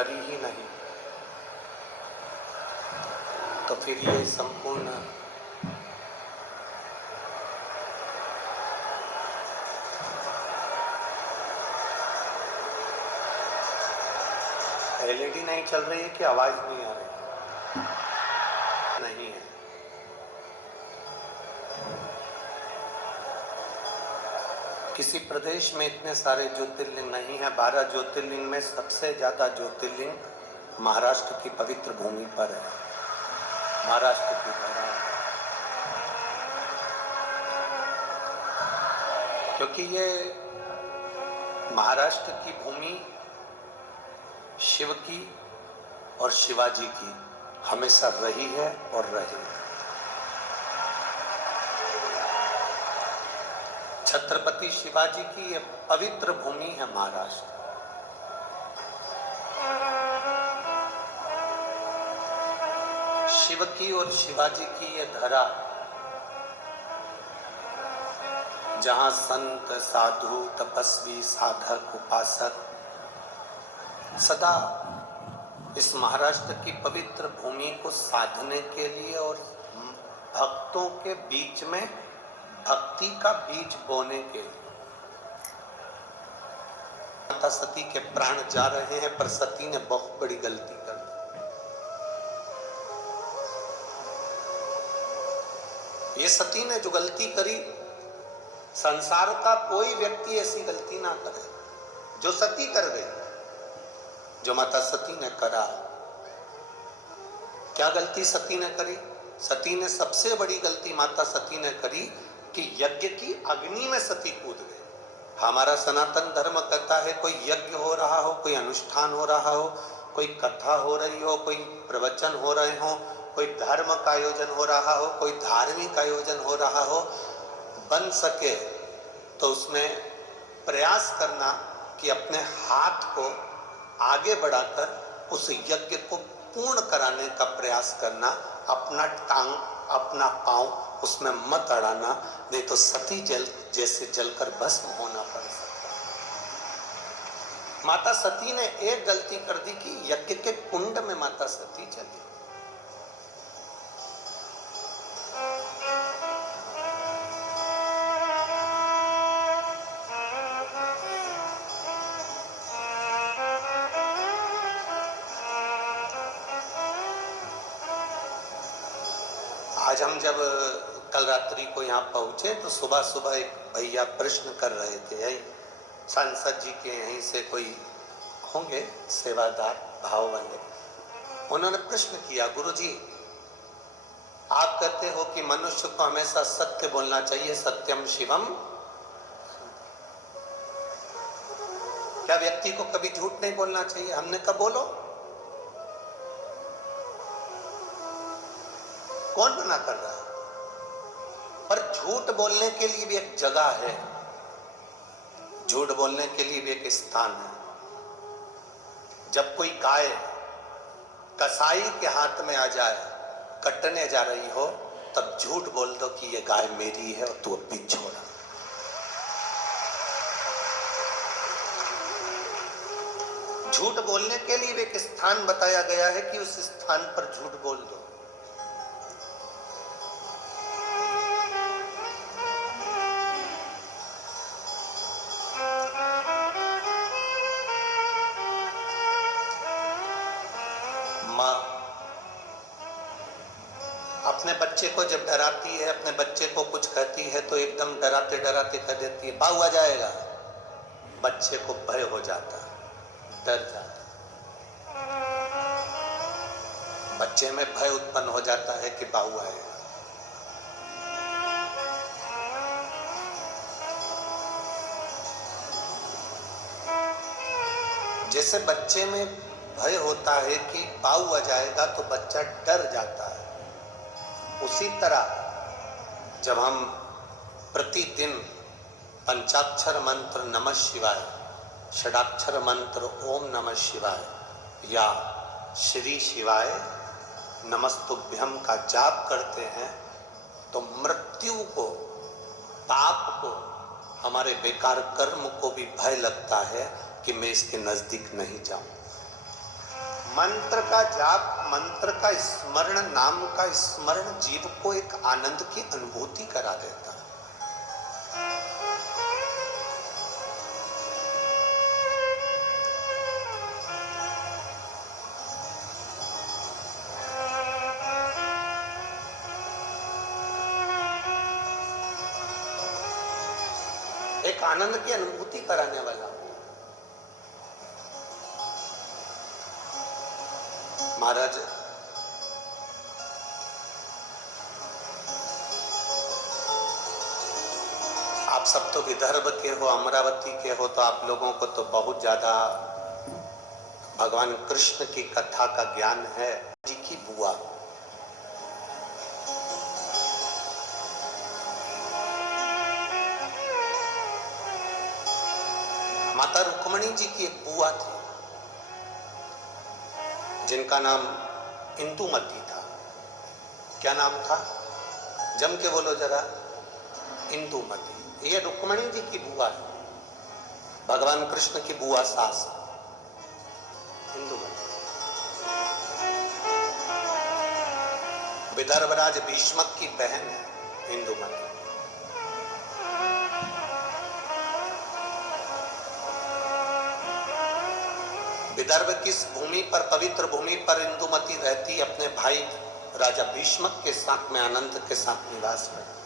करी ही नहीं, तो फिर ये संपूर्ण एलईडी नहीं चल रही है कि आवाज नहीं आ रही? नहीं है। किसी प्रदेश में इतने सारे ज्योतिर्लिंग नहीं है। 12 ज्योतिर्लिंग में सबसे ज्यादा ज्योतिर्लिंग महाराष्ट्र की पवित्र भूमि पर है, महाराष्ट्र की धरा। क्योंकि ये महाराष्ट्र की भूमि शिव की और शिवाजी की हमेशा रही है और रहेगी। छत्रपति शिवाजी की ये पवित्र भूमि है महाराष्ट्र। शिव की और शिवाजी की ये धरा, जहां संत साधु तपस्वी साधक उपासक सदा इस महाराष्ट्र की पवित्र भूमि को साधने के लिए और भक्तों के बीच में भक्ति का बीज बोने के लिए। माता सती के प्राण जा रहे हैं, पर सती ने बहुत बड़ी गलती कर दी। ये सती ने जो गलती करी, संसार का कोई व्यक्ति ऐसी गलती ना करे जो सती कर गई, जो माता सती ने करा। क्या गलती सती ने करी? सती ने सबसे बड़ी गलती माता सती ने करी कि यज्ञ की अग्नि में सती कूद गई। हमारा सनातन धर्म कहता है कोई यज्ञ हो रहा हो, कोई अनुष्ठान हो रहा हो, कोई कथा हो रही हो, कोई प्रवचन हो रहे हो, कोई धर्म का आयोजन हो रहा हो, कोई धार्मिक आयोजन हो रहा हो, बन सके तो उसमें प्रयास करना कि अपने हाथ को आगे बढ़ाकर उस यज्ञ को पूर्ण कराने का प्रयास करना, अपना टांग अपना पांव उसमें मत अड़ाना, नहीं तो सती जल जैसे जलकर भस्म होना पड़ सकता। माता सती ने एक गलती कर दी कि यज्ञ के कुंड में माता सती चली। आज हम जब कल रात्रि को यहाँ पहुंचे तो सुबह सुबह एक भैया प्रश्न कर रहे थे, यही सांसद जी के यहीं से कोई होंगे सेवादार भाव वाले। उन्होंने प्रश्न किया, गुरुजी आप कहते हो कि मनुष्य को हमेशा सत्य बोलना चाहिए, सत्यम शिवम, क्या व्यक्ति को कभी झूठ नहीं बोलना चाहिए? हमने कहा बोलो। कौन मना कर रहा है? पर झूठ बोलने के लिए भी एक जगह है, झूठ बोलने के लिए भी एक स्थान है। जब कोई गाय कसाई के हाथ में आ जाए, कटने जा रही हो, तब झूठ बोल दो कि ये गाय मेरी है और तू अब भी छोड़ा। झूठ बोलने के लिए भी एक स्थान बताया गया है कि उस स्थान पर झूठ बोल दो। अपने बच्चे को जब डराती है, अपने बच्चे को कुछ कहती है तो एकदम डराते डराते कह देती है बाऊ आ जाएगा। बच्चे को भय हो जाता, डर जाता, बच्चे में भय उत्पन्न हो जाता है कि बाऊ आएगा। जैसे बच्चे में भय होता है कि बाऊ आ जाएगा तो बच्चा डर जाता है, उसी तरह जब हम प्रतिदिन पंचाक्षर मंत्र नमः शिवाय, षडाक्षर मंत्र ओम नमः शिवाय या श्री शिवाय नमस्तुभ्यम का जाप करते हैं तो मृत्यु को, पाप को, हमारे बेकार कर्म को भी भय लगता है कि मैं इसके नजदीक नहीं जाऊं। मंत्र का जाप, मंत्र का स्मरण, नाम का स्मरण जीव को एक आनंद की अनुभूति करा देता है। एक आनंद की अनुभूति कराने वाला। महाराज आप सब तो विदर्भ के हो, अमरावती के हो, तो आप लोगों को तो बहुत ज्यादा भगवान कृष्ण की कथा का ज्ञान है। जी की बुआ माता रुक्मणी जी की एक बुआ थी जिनका नाम इंदुमती था। क्या नाम था? जम के बोलो जरा। इंदुमती। ये रुक्मणी जी की बुआ है, भगवान कृष्ण की बुआ सास इंदुमती। विदर्भराज भीष्मक की बहन है इंदुमती। विदर्भ किस भूमि पर, पवित्र भूमि पर इंदुमती रहती? अपने भाई राजा भीष्मक के साथ में, अनंत के साथ निवास करती।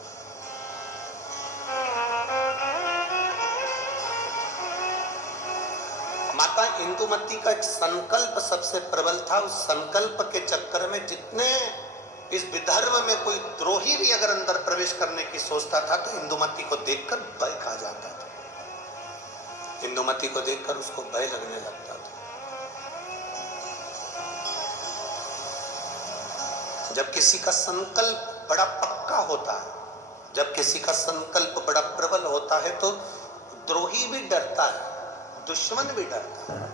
माता इंदुमती का एक संकल्प सबसे प्रबल था। उस संकल्प के चक्कर में जितने इस विदर्भ में कोई द्रोही भी अगर अंदर प्रवेश करने की सोचता था तो इंदुमती को देखकर भय खा जाता था। इंदुमती को देखकर उसको भय लगने लगता था। जब किसी का संकल्प बड़ा पक्का होता है, जब किसी का संकल्प बड़ा प्रबल होता है तो द्रोही भी डरता है, दुश्मन भी डरता है।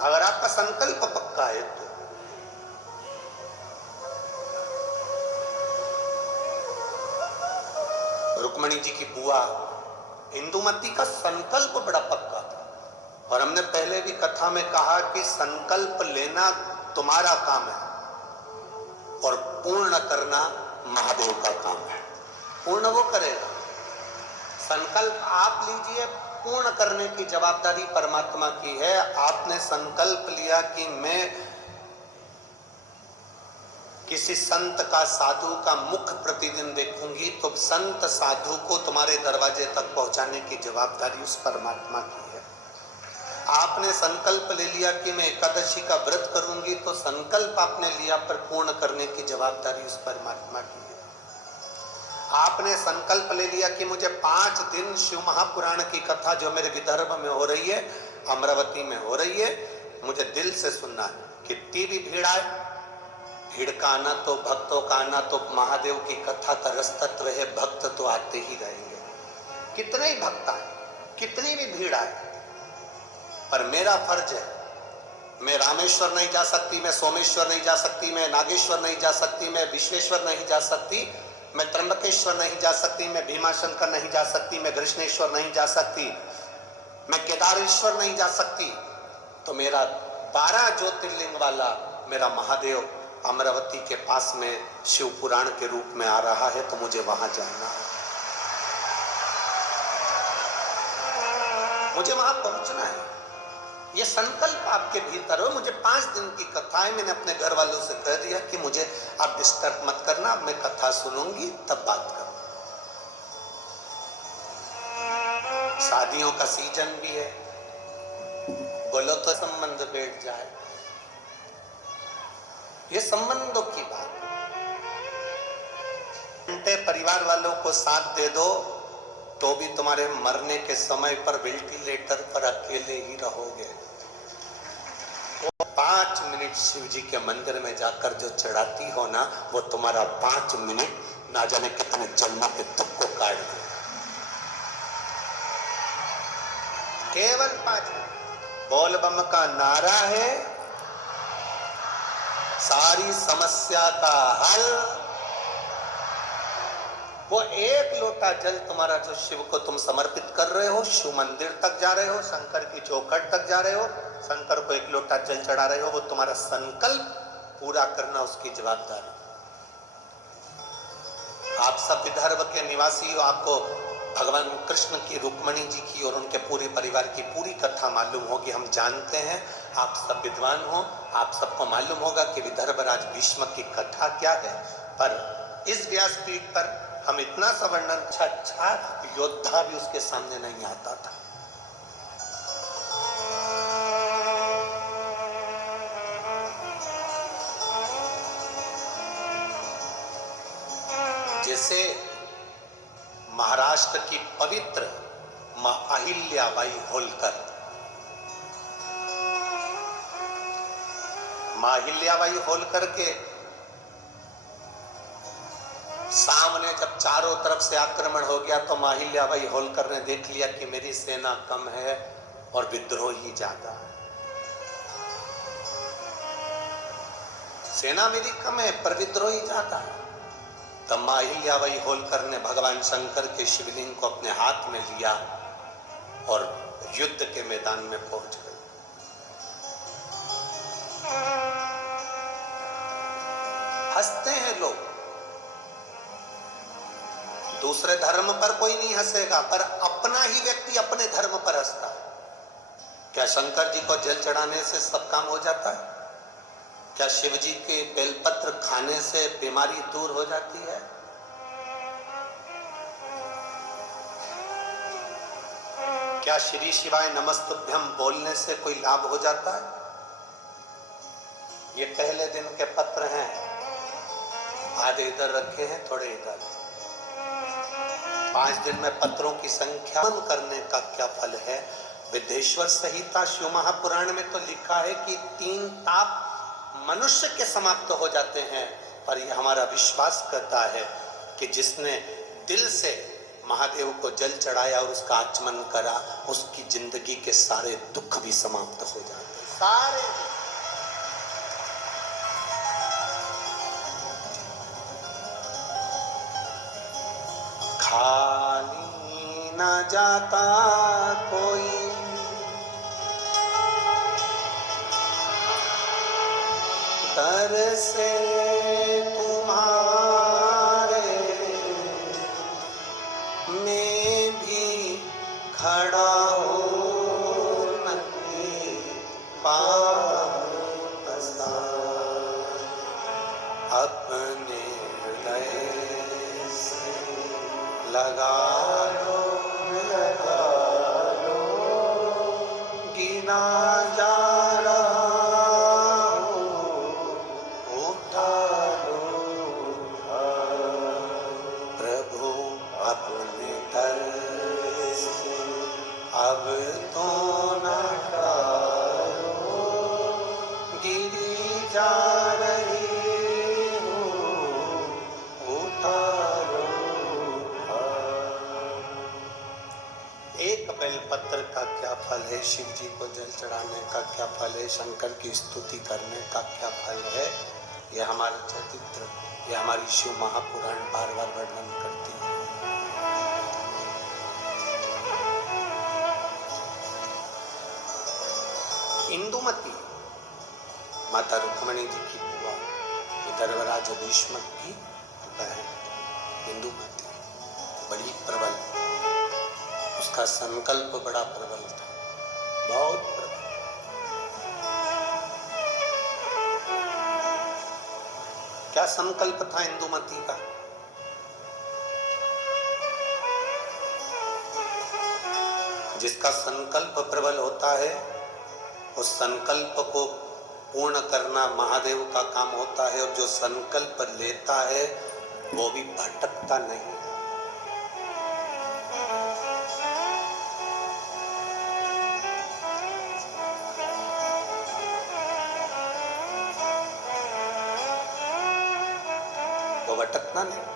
अगर आपका संकल्प पक्का है तो रुक्मणी जी की बुआ इंदुमती का संकल्प बड़ा पक्का था। और हमने पहले भी कथा में कहा कि संकल्प लेना तुम्हारा काम है और पूर्ण करना महादेव का काम है। पूर्ण वो करेगा। संकल्प आप लीजिए, पूर्ण करने की जवाबदारी परमात्मा की है। आपने संकल्प लिया कि मैं किसी संत का, साधु का मुख प्रतिदिन देखूंगी, तो संत साधु को तुम्हारे दरवाजे तक पहुंचाने की जवाबदारी उस परमात्मा की है। आपने संकल्प ले लिया कि मैं एकादशी का व्रत करूंगी, तो संकल्प आपने लिया पर पूर्ण करने की जवाबदारी उस परमात्मा की है। आपने संकल्प ले लिया कि मुझे 5 दिन शिव महापुराण की कथा जो मेरे विदर्भ में हो रही है, अमरावती में हो रही है, मुझे दिल से सुनना है। कितनी भी भीड़ आए, भीड़ का आना तो, भक्तों का आना तो महादेव की कथा का रस तत्व है, भक्त तो आते ही रहेंगे। कितने ही भक्त आए, कितनी भी भीड़ आए, पर मेरा फर्ज है। मैं रामेश्वर नहीं जा सकती, मैं सोमेश्वर नहीं जा सकती, मैं नागेश्वर नहीं जा सकती, मैं विश्वेश्वर नहीं जा सकती, मैं त्र्यंबकेश्वर नहीं जा सकती, मैं भीमाशंकर नहीं जा सकती, मैं कृष्णेश्वर नहीं जा सकती, मैं केदारेश्वर नहीं जा सकती, तो मेरा 12 ज्योतिर्लिंग वाला मेरा महादेव अमरावती के पास में शिव पुराण के रूप में आ रहा है, तो मुझे वहां जाना है, मुझे वहां पहुंचना है। ये संकल्प आपके भीतर हो। मुझे 5 दिन की कथा है, मैंने अपने घर वालों से कह दिया कि मुझे आप डिस्टर्ब मत करना, मैं कथा सुनूंगी तब बात करूं। शादियों का सीजन भी है, बोलो तो संबंध बैठ जाए। ये संबंधों की बात। घंटे परिवार वालों को साथ दे दो तो भी तुम्हारे मरने के समय पर वेंटिलेटर पर अकेले ही रहोगे। 5 मिनट शिव जी के मंदिर में जाकर जो चढ़ाती हो ना, वो तुम्हारा 5 मिनट ना जाने कितने जन्मों के दुख को काट दे। केवल 5 मिनट बोल बम का नारा है, सारी समस्या का हल। वो एक लोटा जल तुम्हारा जो शिव को तुम समर्पित कर रहे हो, शिव मंदिर तक जा रहे हो, शंकर की चौखट तक जा रहे हो, शंकर को एक लोटा जल चढ़ा रहे हो, वो तुम्हारा संकल्प पूरा करना उसकी जवाबदारी। आप सब विदर्भ के निवासी हो, आपको भगवान कृष्ण की, रुक्मणी जी की और उनके पूरे परिवार की पूरी कथा मालूम होगी। हम जानते हैं, आप सब विद्वान हो, आप सबको मालूम होगा कि विदर्भ राज भीष्म की कथा क्या है। पर इस व्यासपीठ पर हम इतना सा वर्णन, अच्छा योद्धा भी उसके सामने नहीं आता था। जैसे महाराष्ट्र की पवित्र मां अहिल्याबाई होलकर, मां अहिल्याबाई होलकर के सामने जब चारों तरफ से आक्रमण हो गया तो मां अहिल्याबाई होलकर ने देख लिया कि मेरी सेना कम है और विद्रोही ज्यादा है। सेना मेरी कम है पर विद्रोही ज्यादा है। तब मां अहिल्याबाई होलकर ने भगवान शंकर के शिवलिंग को अपने हाथ में लिया और युद्ध के मैदान में पहुंच गई। हंसते हैं लोग, दूसरे धर्म पर कोई नहीं हंसेगा, पर अपना ही व्यक्ति अपने धर्म पर हंसता है। क्या शंकर जी को जल चढ़ाने से सब काम हो जाता है? क्या शिव जी के बेलपत्र खाने से बीमारी दूर हो जाती है? क्या श्री शिवाय नमस्तुभ्यं बोलने से कोई लाभ हो जाता है? ये पहले दिन के पत्र हैं, आधे इधर रखे हैं, थोड़े इधर। 5 दिन में पत्रों की संख्या करने का क्या फल है? विदेश्वर संहिता शिव महापुराण में तो लिखा है कि 3 ताप मनुष्य के समाप्त हो जाते हैं, पर यह हमारा विश्वास करता है कि जिसने दिल से महादेव को जल चढ़ाया और उसका आचमन करा, उसकी जिंदगी के सारे दुख भी समाप्त हो जाते, सारे। खाली न जाता कोई दर से तुम्हारे, मैं भी खड़ा हूँ नंगे पाँव पसार, अपने हृदय से लगा लो गिना जा अब तो न टालो, गिरी जा रही हूँ, उतारो। एक बेलपत्र का क्या फल है? शिव जी को जल चढ़ाने का क्या फल है? शंकर की स्तुति करने का क्या फल है? यह हमारा चरित्र, यह हमारी शिव महापुराण बार बार वर्णन करती है। इंदुमती माता रुक्मणी जी की बुआ, विदर्भराज भीष्म की बहन इंदुमती बड़ी प्रबल, उसका संकल्प बड़ा प्रबल था, बहुत प्रबल। क्या संकल्प था इंदुमती का? जिसका संकल्प प्रबल होता है, उस संकल्प को पूर्ण करना महादेव का काम होता है, और जो संकल्प लेता है वो भी भटकता नहीं। वो भटकता नहीं।